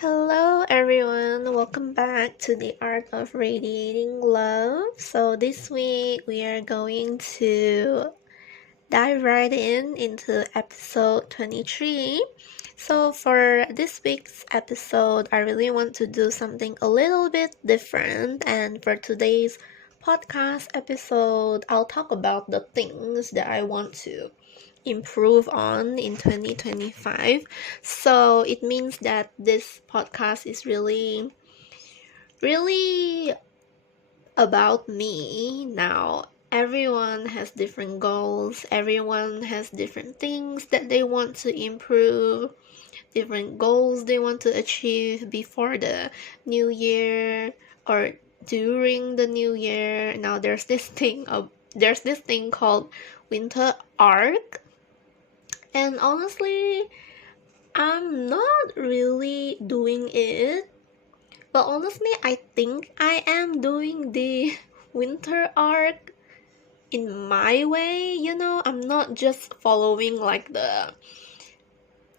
Hello everyone, welcome back to the Art of Radiating Love. So this week we are going to dive right into episode 23. So for this week's episode, I really want to do something a little bit different, and for today's podcast episode, I'll talk about the things that I want to improve on in 2025. So it means that this podcast is really about me. Now everyone has different goals, everyone has different things that they want to improve, different goals they want to achieve before the new year or during the new year. Now there's this thing called winter arc, and honestly, I'm not really doing it. But honestly, I think I am doing the winter arc in my way. I'm not just following like the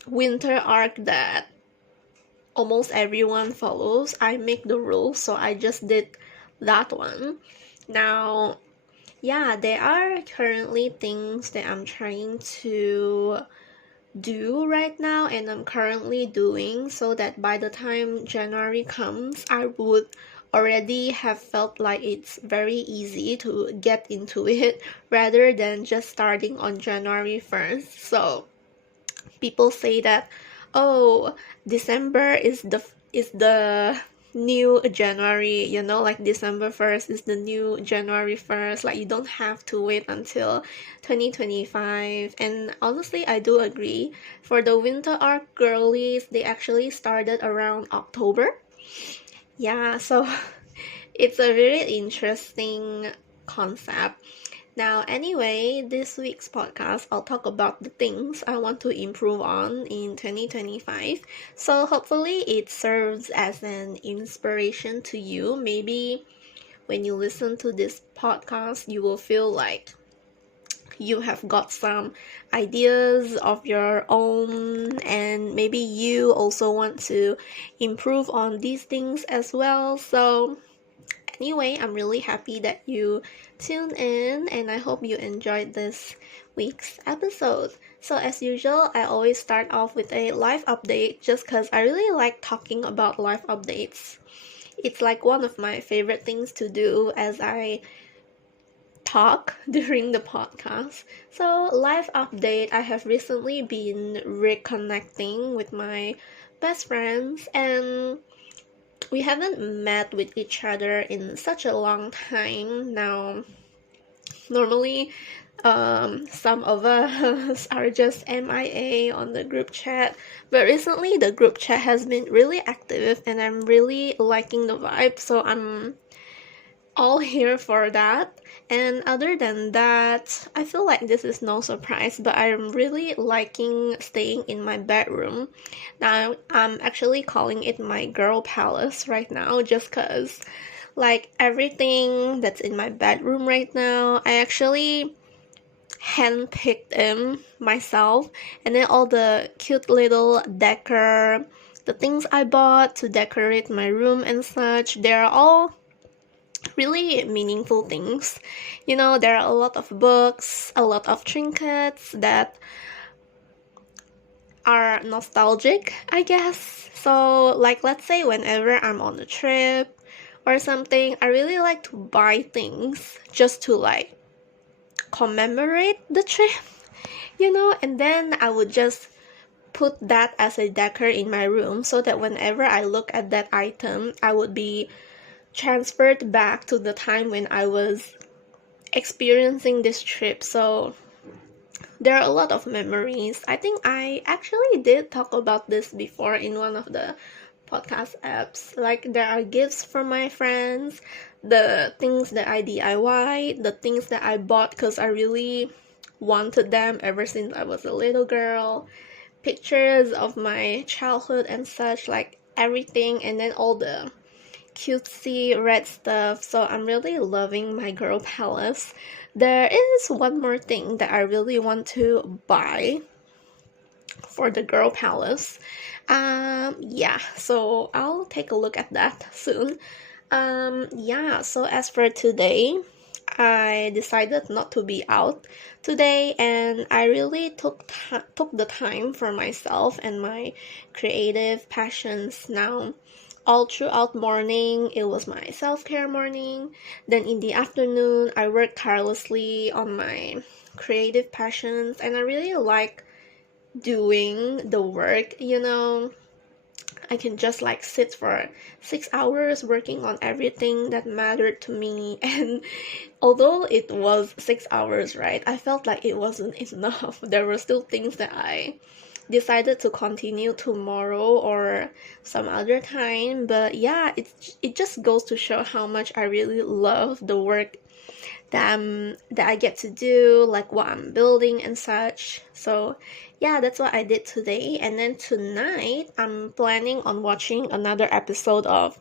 winter arc that almost everyone follows. I make the rules, so I just did that one. Now, yeah, there are currently things that I'm trying to do right now and I'm currently doing, so that by the time January comes, I would already have felt like it's very easy to get into it rather than just starting on January 1st. So people say that, oh, December is the new January, like December 1st is the new January 1st. Like, you don't have to wait until 2025. And honestly, I do agree. For the winter arc girlies, they actually started around October. Yeah, so it's a very interesting concept. Now, anyway, this week's podcast, I'll talk about the things I want to improve on in 2025. So, hopefully, it serves as an inspiration to you. Maybe when you listen to this podcast, you will feel like you have got some ideas of your own, and maybe you also want to improve on these things as well. So, anyway, I'm really happy that you tuned in and I hope you enjoyed this week's episode. So, as usual, I always start off with a life update just because I really like talking about life updates. It's like one of my favorite things to do as I talk during the podcast. So, life update, I have recently been reconnecting with my best friends, and we haven't met with each other in such a long time now. Normally, some of us are just MIA on the group chat, but recently the group chat has been really active and I'm really liking the vibe, so I'm all here for that. And other than that, I feel like this is no surprise, but I'm really liking staying in my bedroom. Now, I'm actually calling it my girl palace right now just because, like, everything that's in my bedroom right now, I actually handpicked them myself, and then all the cute little decor, the things I bought to decorate my room and such, they're all really meaningful things. There are a lot of books, a lot of trinkets that are nostalgic, I guess. So, like, let's say whenever I'm on a trip or something, I really like to buy things just to, like, commemorate the trip, and then I would just put that as a decor in my room so that whenever I look at that item, I would be transferred back to the time when I was experiencing this trip. So there are a lot of memories. I think I actually did talk about this before in one of the podcast apps. Like, there are gifts from my friends, the things that I DIY, the things that I bought because I really wanted them ever since I was a little girl, pictures of my childhood and such, like everything, and then all the cutesy red stuff. So I'm really loving my girl palace. There is one more thing that I really want to buy for the girl palace. Yeah, so I'll take a look at that soon. Yeah, so as for today, I decided not to be out today, and I really took the time for myself and my creative passions. Now, all throughout morning, it was my self-care morning. Then in the afternoon, I worked tirelessly on my creative passions, and I really like doing the work, I can just like sit for 6 hours working on everything that mattered to me. And although it was 6 hours, right, I felt like it wasn't enough. There were still things that I decided to continue tomorrow or some other time. But yeah, it just goes to show how much I really love the work that I get to do, like what I'm building and such. So yeah, that's what I did today. And then tonight, I'm planning on watching another episode of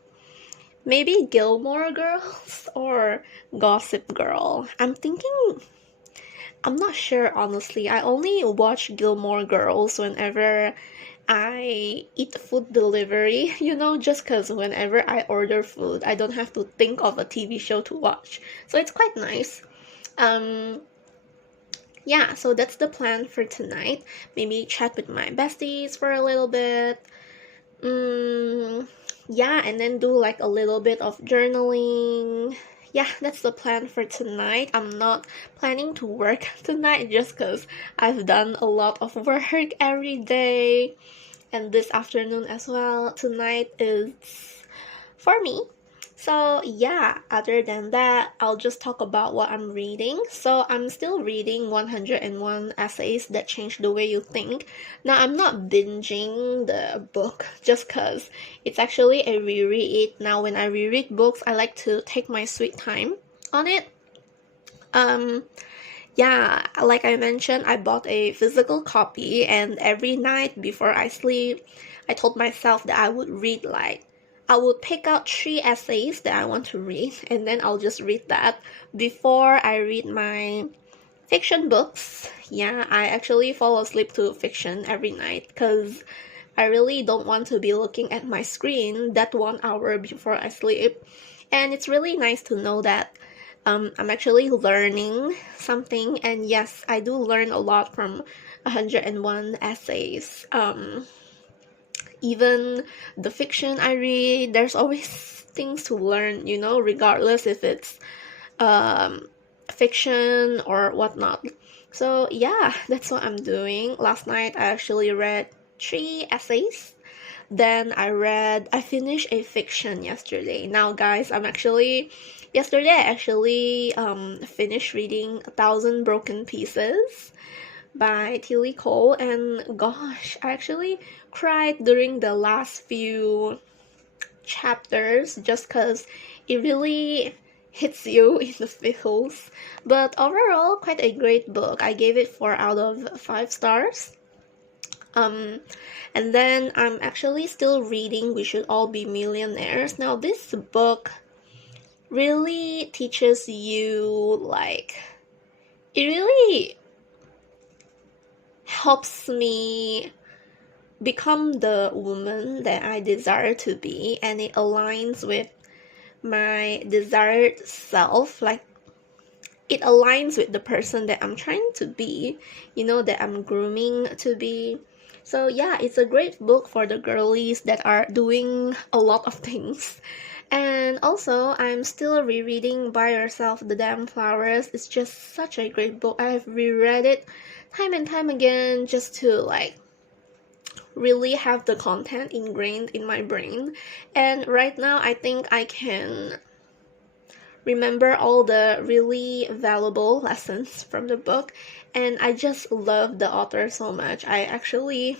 maybe Gilmore Girls or Gossip Girl. I'm not sure honestly. I only watch Gilmore Girls whenever I eat food delivery, just because whenever I order food, I don't have to think of a TV show to watch. So it's quite nice. Um, yeah, so that's the plan for tonight. Maybe chat with my besties for a little bit. Mm, yeah, and then do like a little bit of journaling. Yeah, that's the plan for tonight. I'm not planning to work tonight just because I've done a lot of work every day and this afternoon as well. Tonight is for me. So, yeah, other than that, I'll just talk about what I'm reading. So, I'm still reading 101 Essays That Change the Way You Think. Now, I'm not binging the book just because it's actually a reread. Now, when I reread books, I like to take my sweet time on it. Um, yeah, like I mentioned, I bought a physical copy, and every night before I sleep, I told myself that I would pick out 3 essays that I want to read, and then I'll just read that before I read my fiction books. Yeah, I actually fall asleep to fiction every night because I really don't want to be looking at my screen that 1 hour before I sleep. And it's really nice to know that I'm actually learning something. And yes, I do learn a lot from 101 essays. Even the fiction I read, there's always things to learn, regardless if it's um, fiction or whatnot. So yeah, that's what I'm doing. Last night I actually read 3 essays. Then I finished a fiction yesterday. Now guys, yesterday I actually finished reading 1,000 Broken Pieces by Tilly Cole, and gosh, I actually cried during the last few chapters just because it really hits you in the feels. But overall, quite a great book. I gave it 4 out of 5 stars. And then I'm actually still reading We Should All Be Millionaires. Now, this book really teaches you, it really helps me become the woman that I desire to be, and it aligns with my desired self. Like, it aligns with the person that I'm trying to be, that I'm grooming to be. So yeah, it's a great book for the girlies that are doing a lot of things. And also, I'm still rereading Buy Yourself the Damn Flowers. It's just such a great book. I've reread it time and time again just to really have the content ingrained in my brain. And right now, I think I can remember all the really valuable lessons from the book, and I just love the author so much. I actually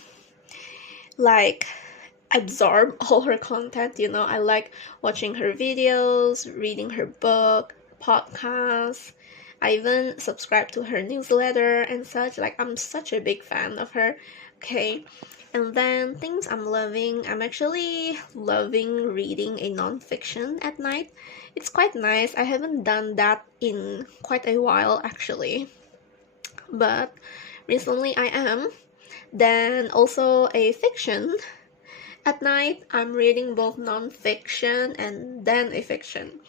absorb all her content. I like watching her videos, reading her book, podcasts. I even subscribe to her newsletter and such. I'm such a big fan of her. Okay. And then things I'm loving. I'm actually loving reading a non-fiction at night. It's quite nice. I haven't done that in quite a while actually. But recently I am. Then also a fiction. At night, I'm reading both non-fiction and then a fiction.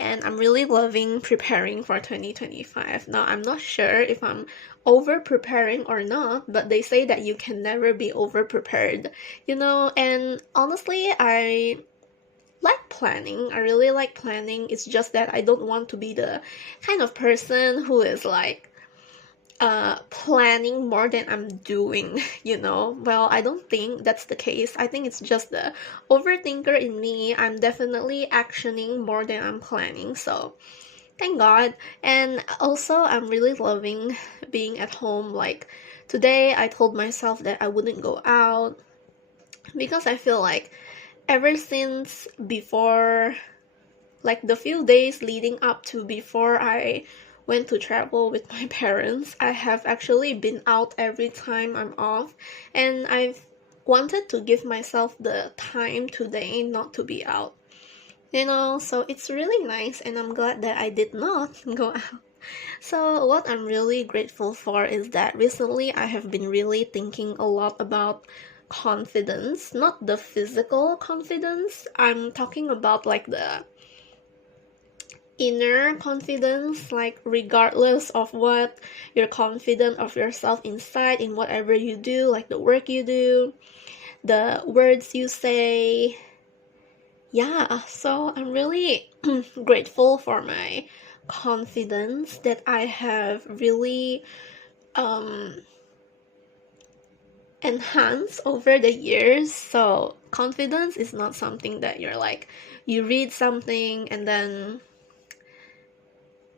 And I'm really loving preparing for 2025. Now, I'm not sure if I'm over preparing or not, but they say that you can never be over prepared, and honestly, I like planning. I really like planning. It's just that I don't want to be the kind of person who is like planning more than I'm doing, Well, I don't think that's the case. I think it's just the overthinker in me. I'm definitely actioning more than I'm planning, so thank God. And also, I'm really loving being at home. Like today, I told myself that I wouldn't go out because I feel like ever since before, like the few days leading up to before I went to travel with my parents, I have actually been out every time I'm off, and I've wanted to give myself the time today not to be out. So it's really nice, and I'm glad that I did not go out. So, what I'm really grateful for is that recently I have been really thinking a lot about confidence, not the physical confidence. I'm talking about like the inner confidence, like regardless of what, you're confident of yourself inside in whatever you do, like the work you do, the words you say. Yeah, so I'm really grateful for my confidence that I have really enhanced over the years. So confidence is not something that you're like, you read something and then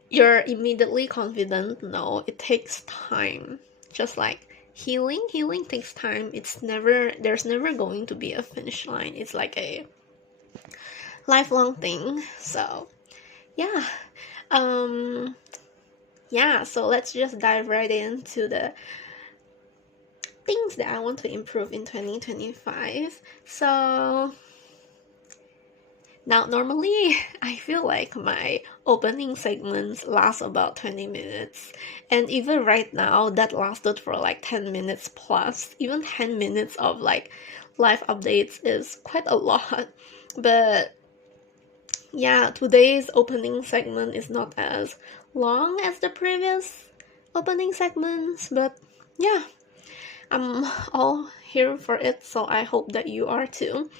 you're immediately confident. No, it takes time. Just like healing takes time. There's never going to be a finish line. It's like a lifelong thing. So yeah. So let's just dive right into the things that I want to improve in 2025. So now, normally, I feel like my opening segments last about 20 minutes, and even right now, that lasted for like 10 minutes plus. Even 10 minutes of like live updates is quite a lot, but yeah, today's opening segment is not as long as the previous opening segments, but yeah, I'm all here for it, so I hope that you are too.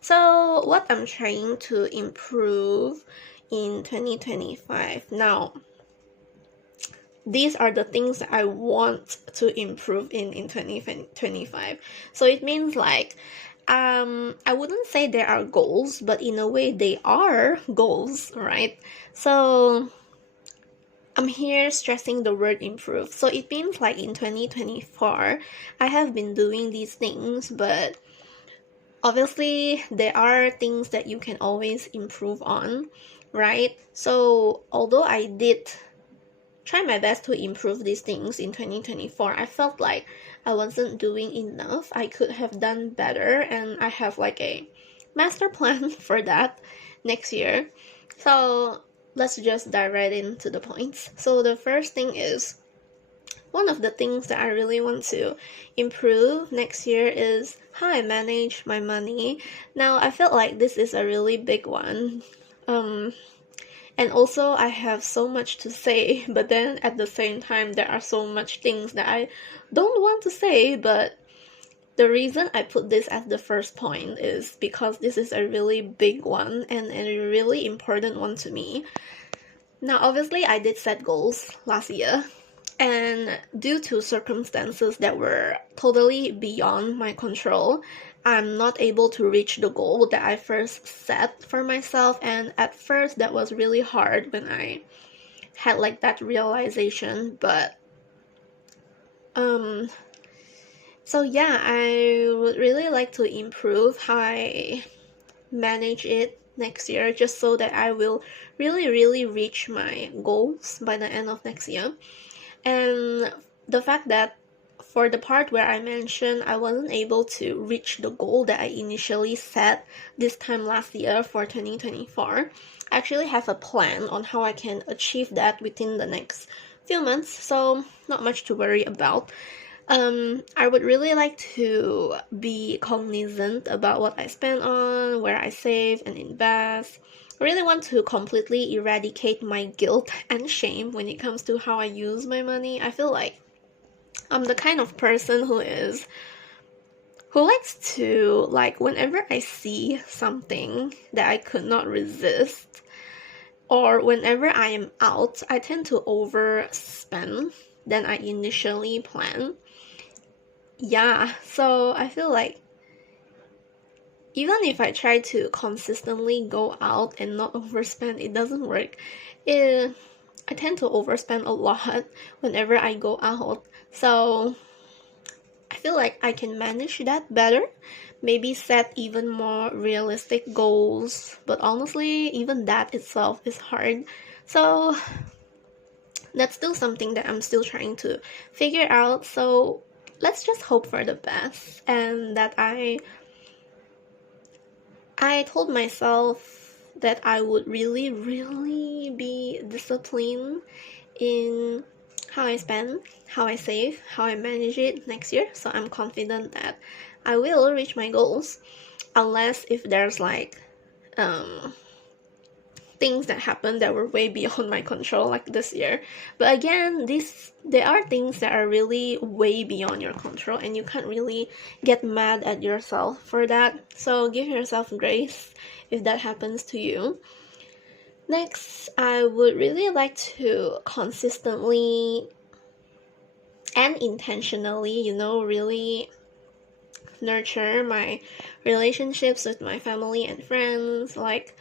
So, what I'm trying to improve in 2025. Now, these are the things that I want to improve in 2025. So, it means like, I wouldn't say there are goals, but in a way, they are goals, right? So, I'm here stressing the word improve. So, it means like in 2024, I have been doing these things, but obviously, there are things that you can always improve on, right? So, although I did try my best to improve these things in 2024, I felt like I wasn't doing enough. I could have done better, and I have like a master plan for that next year. So, let's just dive right into the points. So, the first thing is, one of the things that I really want to improve next year is how I manage my money. Now, I felt like this is a really big one. And also, I have so much to say, but then at the same time, there are so much things that I don't want to say. But the reason I put this as the first point is because this is a really big one and a really important one to me. Now, obviously, I did set goals last year. And due to circumstances that were totally beyond my control, I'm not able to reach the goal that I first set for myself. And at first, that was really hard when I had like that realization. But so yeah, I would really like to improve how I manage it next year, just so that I will really reach my goals by the end of next year. And the fact that for the part where I mentioned I wasn't able to reach the goal that I initially set this time last year for 2024, I actually have a plan on how I can achieve that within the next few months, so not much to worry about. I would really like to be cognizant about what I spend on, where I save and invest. I really want to completely eradicate my guilt and shame when it comes to how I use my money. I feel like I'm the kind of person who likes to, like, whenever I see something that I could not resist, or whenever I am out, I tend to overspend than I initially plan. Yeah, so I feel like even if I try to consistently go out and not overspend, it doesn't work. It, I tend to overspend a lot whenever I go out. So I feel like I can manage that better. Maybe set even more realistic goals. But honestly, even that itself is hard. So that's still something that I'm still trying to figure out. So let's just hope for the best and that I told myself that I would really, really be disciplined in how I spend, how I save, how I manage it next year. So I'm confident that I will reach my goals, unless if there's like um, things that happen that were way beyond my control, like this year. But again, there are things that are really way beyond your control, and you can't really get mad at yourself for that. So give yourself grace if that happens to you. Next, I would really like to consistently and intentionally, really nurture my relationships with my family and friends. Like,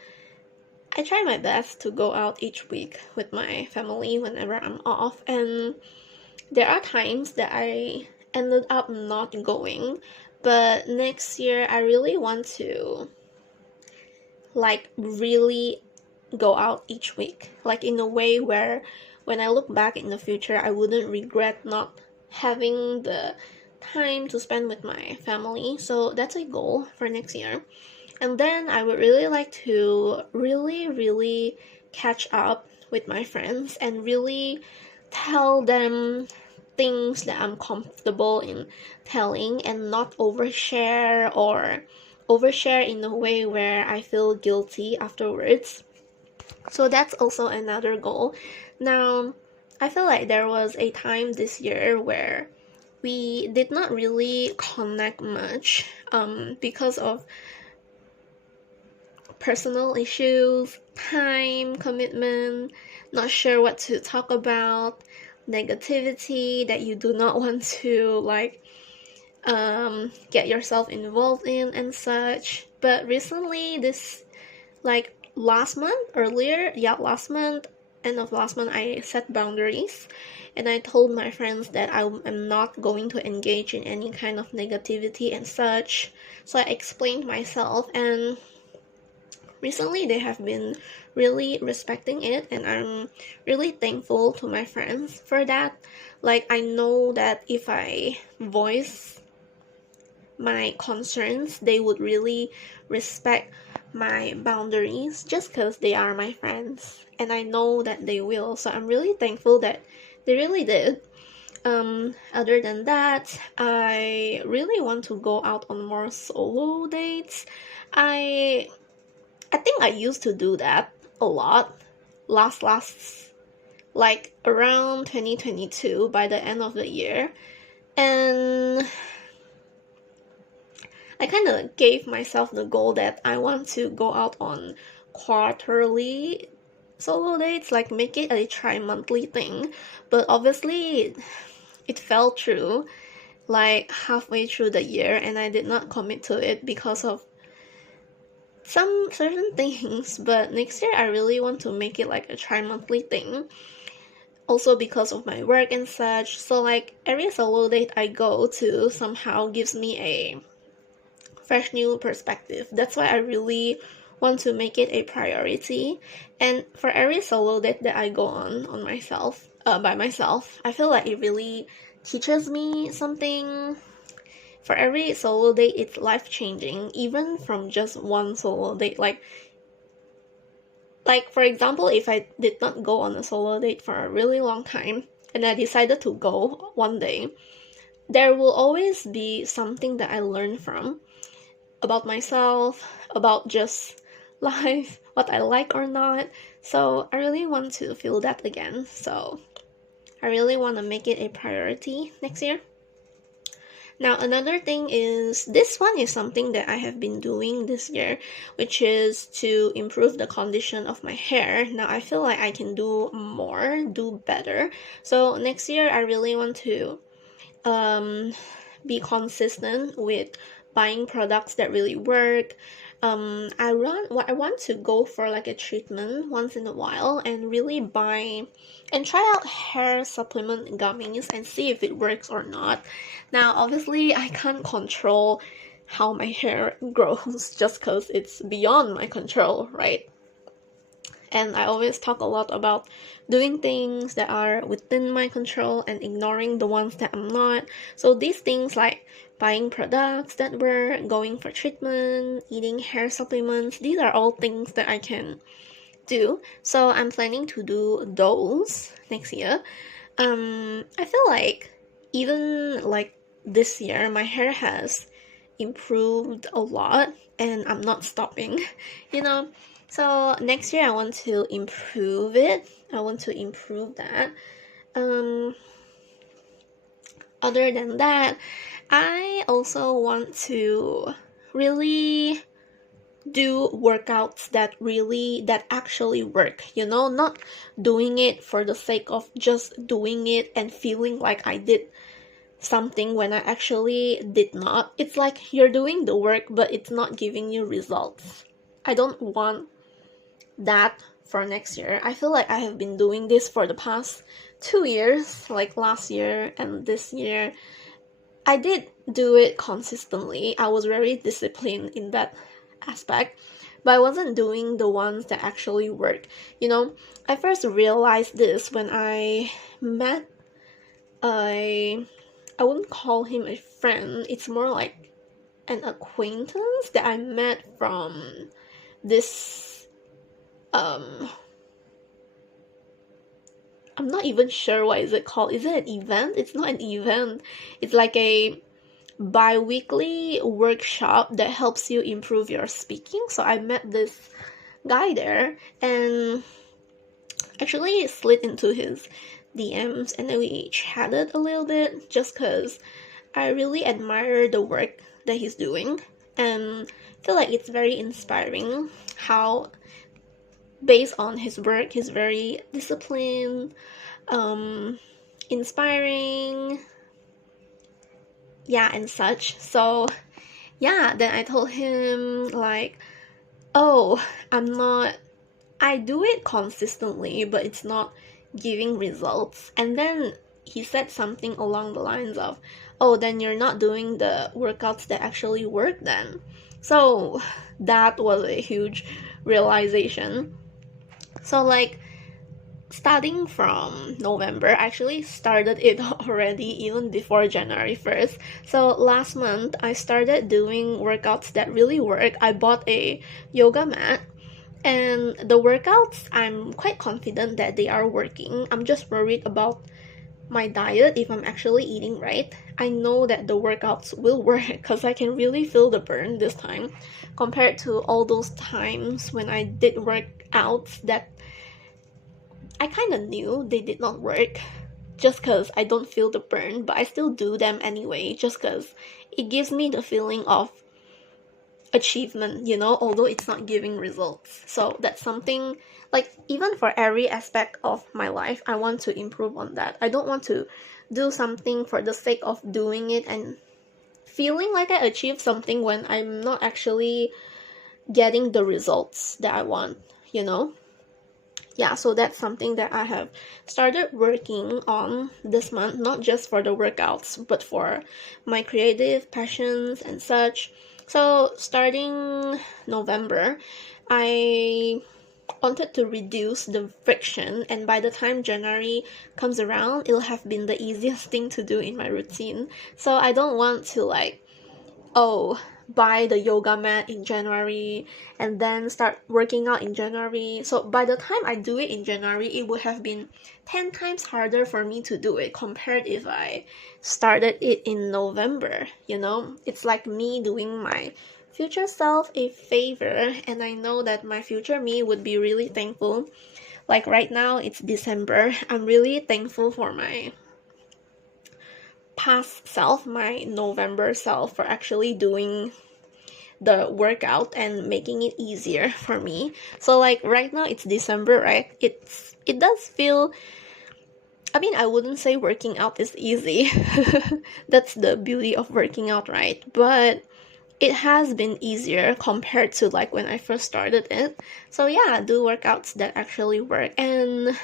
I try my best to go out each week with my family whenever I'm off, and there are times that I ended up not going, but next year I really want to, like, really go out each week, like in a way where when I look back in the future, I wouldn't regret not having the time to spend with my family. So that's a goal for next year. And then I would really like to really, really catch up with my friends and really tell them things that I'm comfortable in telling and not overshare in a way where I feel guilty afterwards. So that's also another goal. Now, I feel like there was a time this year where we did not really connect much because of personal issues, time, commitment, not sure what to talk about, negativity that you do not want to get yourself involved in and such. But recently, this like last month, end of last month, I set boundaries and I told my friends that I am not going to engage in any kind of negativity and such. So I explained myself, and recently they have been really respecting it, and I'm really thankful to my friends for that. Like, I know that if I voice my concerns, they would really respect my boundaries just because they are my friends, and I know that they will. So I'm really thankful that they really did. Other than that, I really want to go out on more solo dates. I think I used to do that a lot last like around 2022 by the end of the year. And I kind of gave myself the goal that I want to go out on quarterly solo dates, like make it a tri-monthly thing. But obviously it fell through like halfway through the year, and I did not commit to it because of some certain things. But next year I really want to make it like a tri-monthly thing, also because of my work and such. So like every solo date I go to somehow gives me a fresh new perspective. That's why I really want to make it a priority. And for every solo date that I go on myself, by myself, I feel like it really teaches me something. For every solo date, it's life changing, even from just one solo date. Like for example, if I did not go on a solo date for a really long time and I decided to go one day, there will always be something that I learn from about myself, about just life, what I like or not. So I really want to feel that again. So I really want to make it a priority next year. Now, another thing is, this one is something that I have been doing this year, which is to improve the condition of my hair. Now, I feel like I can do more, do better. So next year, I really want to be consistent with buying products that really work. I want to go for like a treatment once in a while and really buy and try out hair supplement gummies and see if it works or not. Now, obviously, I can't control how my hair grows just because it's beyond my control, right? And I always talk a lot about doing things that are within my control and ignoring the ones that I'm not. So these things like buying products that work, going for treatment, eating hair supplements, these are all things that I can do. So I'm planning to do those next year. I feel like even like this year, my hair has improved a lot and I'm not stopping, you know. So next year I want to improve it. I want to improve that. Other than that, I also want to really do workouts that actually work, you know, not doing it for the sake of just doing it and feeling like I did something when I actually did not. It's like you're doing the work but it's not giving you results. I don't want that for next year. I feel like I have been doing this for the past 2 years, like last year and this year. I did do it consistently. I was very disciplined in that aspect, but I wasn't doing the ones that actually work. You know, I first realized this when I met I wouldn't call him a friend. It's more like an acquaintance that I met from this I'm not even sure what is it called. Is it an event? It's not an event. It's like a bi-weekly workshop that helps you improve your speaking. So I met this guy there and actually slid into his DMs and then we chatted a little bit just because I really admire the work that he's doing and feel like it's very inspiring how based on his work he's very disciplined, inspiring, yeah, and such. So yeah, then I told him like, oh, I do it consistently but it's not giving results. And then he said something along the lines of, oh, then you're not doing the workouts that actually work then. So that was a huge realization. So like starting from November, I actually started it already even before January 1st. So last month I started doing workouts that really work. I bought a yoga mat and the workouts, I'm quite confident that they are working. I'm just worried about my diet, if I'm actually eating right. I know that the workouts will work because I can really feel the burn this time compared to all those times when I did workouts that I kind of knew they did not work just because I don't feel the burn, but I still do them anyway just because it gives me the feeling of achievement, you know, although it's not giving results. So that's something like even for every aspect of my life, I want to improve on that. I don't want to do something for the sake of doing it and feeling like I achieved something when I'm not actually getting the results that I want, you know? Yeah, so that's something that I have started working on this month, not just for the workouts, but for my creative passions and such. So starting November, I wanted to reduce the friction, and by the time January comes around, it'll have been the easiest thing to do in my routine. So I don't want to like, oh, buy the yoga mat in January and then start working out in January. So by the time I do it in January, it would have been 10 times harder for me to do it compared if I started it in November. It's like me doing my future self a favor, and I know that my future me would be really thankful. Like right now, it's December. I'm really thankful for my past self, my November self, for actually doing the workout and making it easier for me. So like right now it's December, right? It does feel, I mean, I wouldn't say working out is easy. That's the beauty of working out, right? But it has been easier compared to like when I first started it. So yeah, do workouts that actually work. And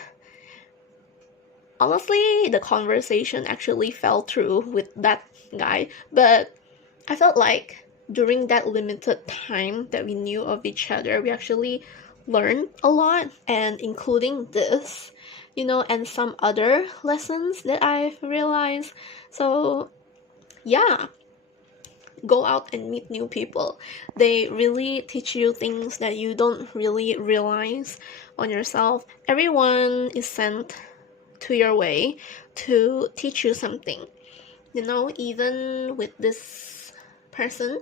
honestly, the conversation actually fell through with that guy, but I felt like during that limited time that we knew of each other, we actually learned a lot, and including this, and some other lessons that I've realized. So yeah, go out and meet new people. They really teach you things that you don't really realize on yourself. Everyone is sent to your way to teach you something, even with this person.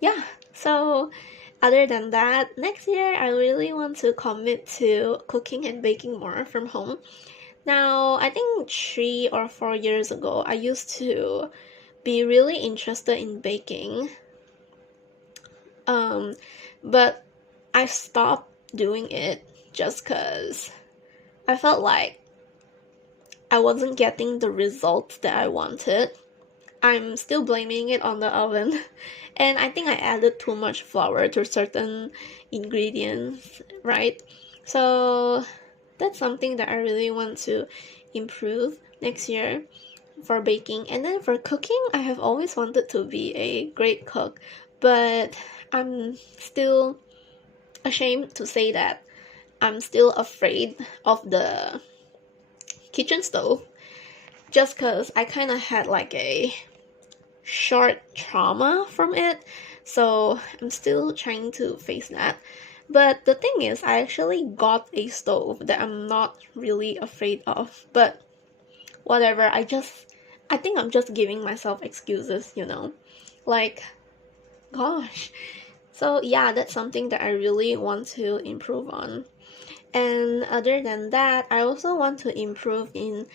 Yeah, so other than that, next year I really want to commit to cooking and baking more from home. Now, I think 3 or 4 years ago, I used to be really interested in baking, but I stopped doing it just because I felt like I wasn't getting the results that I wanted. I'm still blaming it on the oven. And I think I added too much flour to certain ingredients, right? So that's something that I really want to improve next year for baking. And then for cooking, I have always wanted to be a great cook, but I'm still ashamed to say that I'm still afraid of the kitchen stove, just because I kind of had like a short trauma from it, so I'm still trying to face that. But the thing is, I actually got a stove that I'm not really afraid of, but whatever, I think I'm just giving myself excuses, like, gosh. So yeah, that's something that I really want to improve on. And other than that, I also want to improve in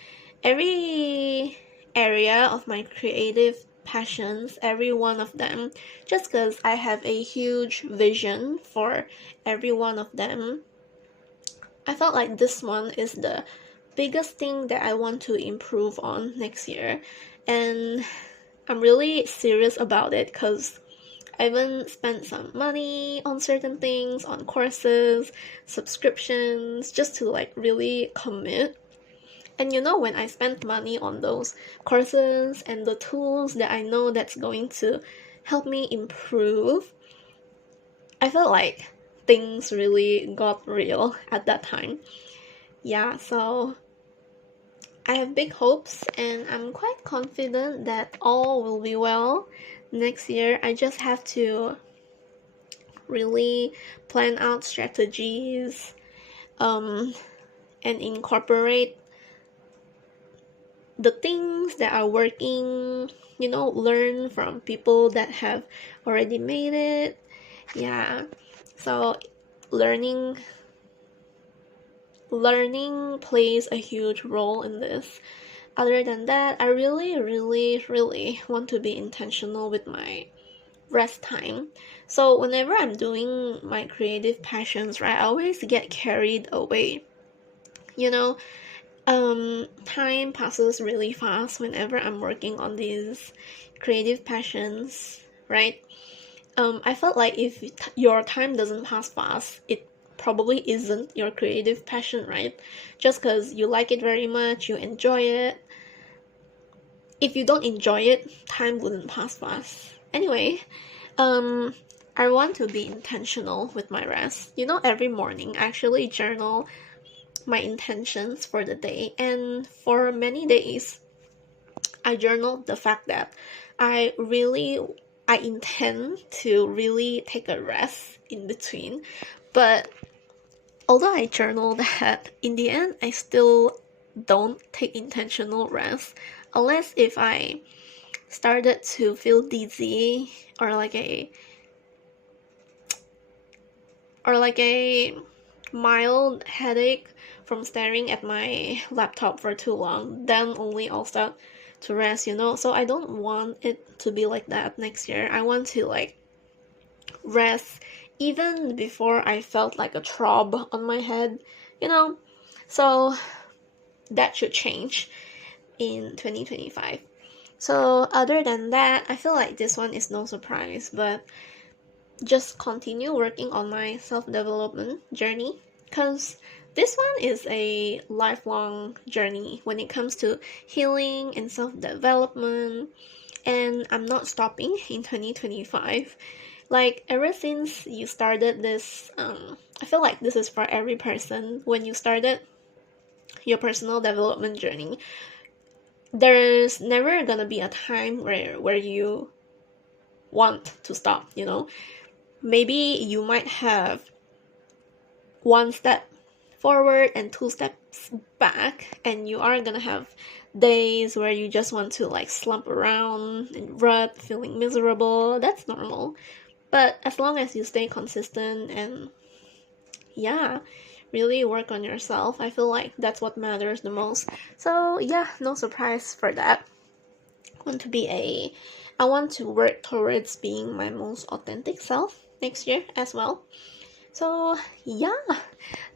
every area of my creative passions, every one of them, just because I have a huge vision for every one of them. I felt like this one is the biggest thing that I want to improve on next year, and I'm really serious about it because I even spent some money on certain things, on courses, subscriptions, just to like really commit. And when I spent money on those courses and the tools that I know that's going to help me improve, I felt like things really got real at that time. Yeah, so I have big hopes, and I'm quite confident that all will be well next year. I just have to really plan out strategies, and incorporate the things that are working, learn from people that have already made it. Yeah, so learning plays a huge role in this. Other than that, I really, really, really want to be intentional with my rest time. So whenever I'm doing my creative passions, right, I always get carried away. Time passes really fast whenever I'm working on these creative passions, right? I felt like if your time doesn't pass fast, it probably isn't your creative passion, right? Just because you like it very much, you enjoy it. If you don't enjoy it, time wouldn't pass fast. Anyway, I want to be intentional with my rest. Every morning I actually journal my intentions for the day, and for many days I journaled the fact that I really I intend to really take a rest in between. But although I journal that, in the end, I still don't take intentional rest unless if I started to feel dizzy or like a mild headache from staring at my laptop for too long, then only I'll start to rest, So I don't want it to be like that next year. I want to like rest even before I felt like a throb on my head, you know. So that should change in 2025. So other than that, I feel like this one is no surprise, but just continue working on my self-development journey, because this one is a lifelong journey when it comes to healing and self-development, and I'm not stopping in 2025. Like ever since you started this, I feel like this is for every person. When you started your personal development journey, there's never gonna be a time where you want to stop, Maybe you might have one step forward and two steps back, and you are gonna have days where you just want to like slump around and rut, feeling miserable. That's normal. But as long as you stay consistent and yeah, really work on yourself, I feel like that's what matters the most. So yeah, no surprise for that. I want to work towards being my most authentic self next year as well. So yeah,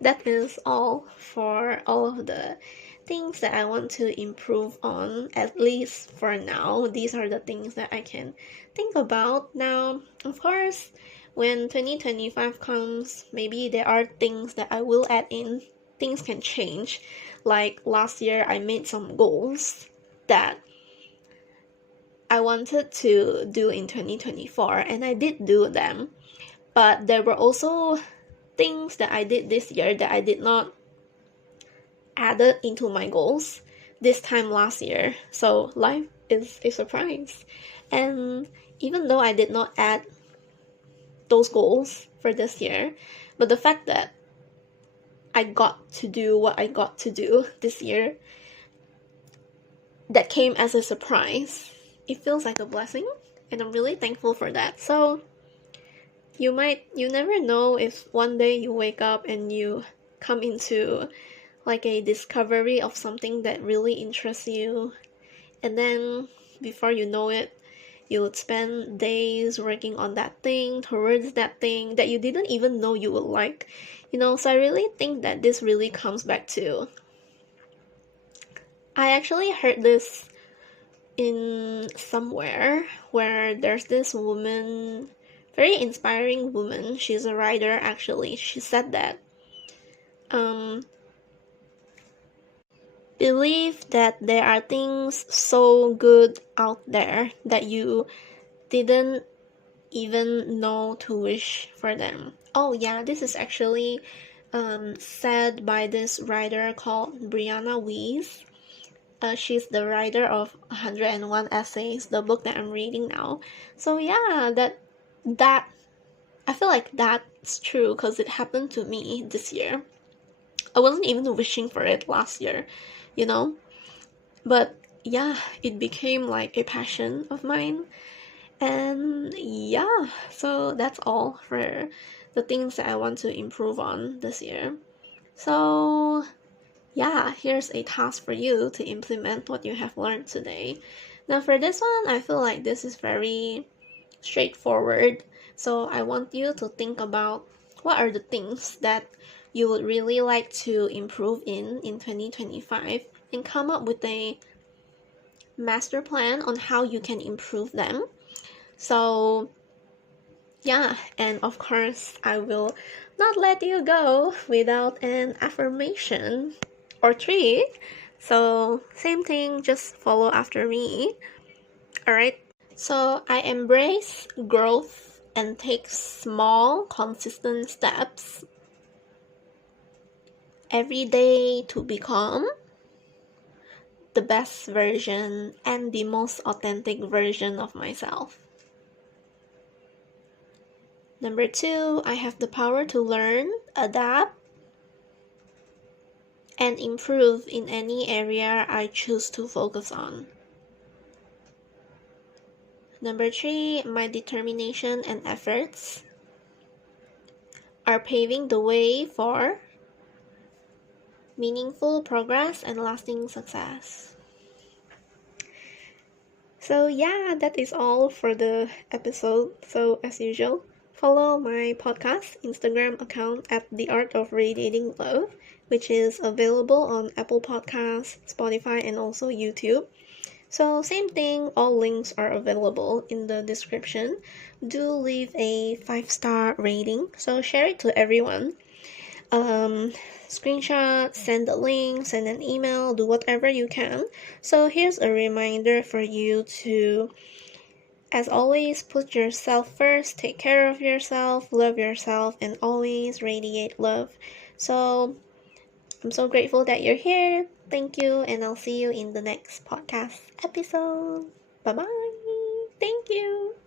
that is all for all of the things that I want to improve on, at least for now. These are the things that I can think about now. Of course, when 2025 comes, maybe there are things that I will add in. Things can change. Like last year, I made some goals that I wanted to do in 2024, and I did do them. But there were also things that I did this year that I did not add it into my goals this time last year. So life is a surprise. And even though I did not add those goals for this year, but the fact that I got to do what I got to do this year, that came as a surprise, it feels like a blessing, and I'm really thankful for that. So you never know if one day you wake up and you come into like a discovery of something that really interests you, and then before you know it, you would spend days working on that thing, towards that thing that you didn't even know you would like, So I really think that this really comes back to, I actually heard this in somewhere where there's this woman, very inspiring woman, she's a writer actually. She said that believe that there are things so good out there that you didn't even know to wish for them. Oh yeah, this is actually said by this writer called Brianna Weiss. She's the writer of 101 Essays, the book that I'm reading now. So yeah, that I feel like that's true because it happened to me this year. I wasn't even wishing for it last year, But yeah, it became like a passion of mine. And yeah, so that's all for the things that I want to improve on this year. So yeah, here's a task for you to implement what you have learned today. Now for this one, I feel like this is very straightforward. So I want you to think about what are the things that you would really like to improve in 2025, and come up with a master plan on how you can improve them. So yeah, and of course I will not let you go without an affirmation or three. So same thing, just follow after me. Alright, so I embrace growth and take small consistent steps every day to become the best version and the most authentic version of myself. Number 2, I have the power to learn, adapt, and improve in any area I choose to focus on. Number 3, my determination and efforts are paving the way for meaningful progress and lasting success. So yeah, that is all for the episode. So as usual, follow my podcast Instagram account at the Art of Radiating Love, which is available on Apple Podcasts, Spotify, and also YouTube. So same thing, all links are available in the description. Do leave a 5-star rating, so share it to everyone. Screenshot, send a link, send an email, do whatever you can. So here's a reminder for you to, as always, put yourself first, take care of yourself, love yourself, and always radiate love. So I'm so grateful that you're here. Thank you, and I'll see you in the next podcast episode. Bye bye. Thank you.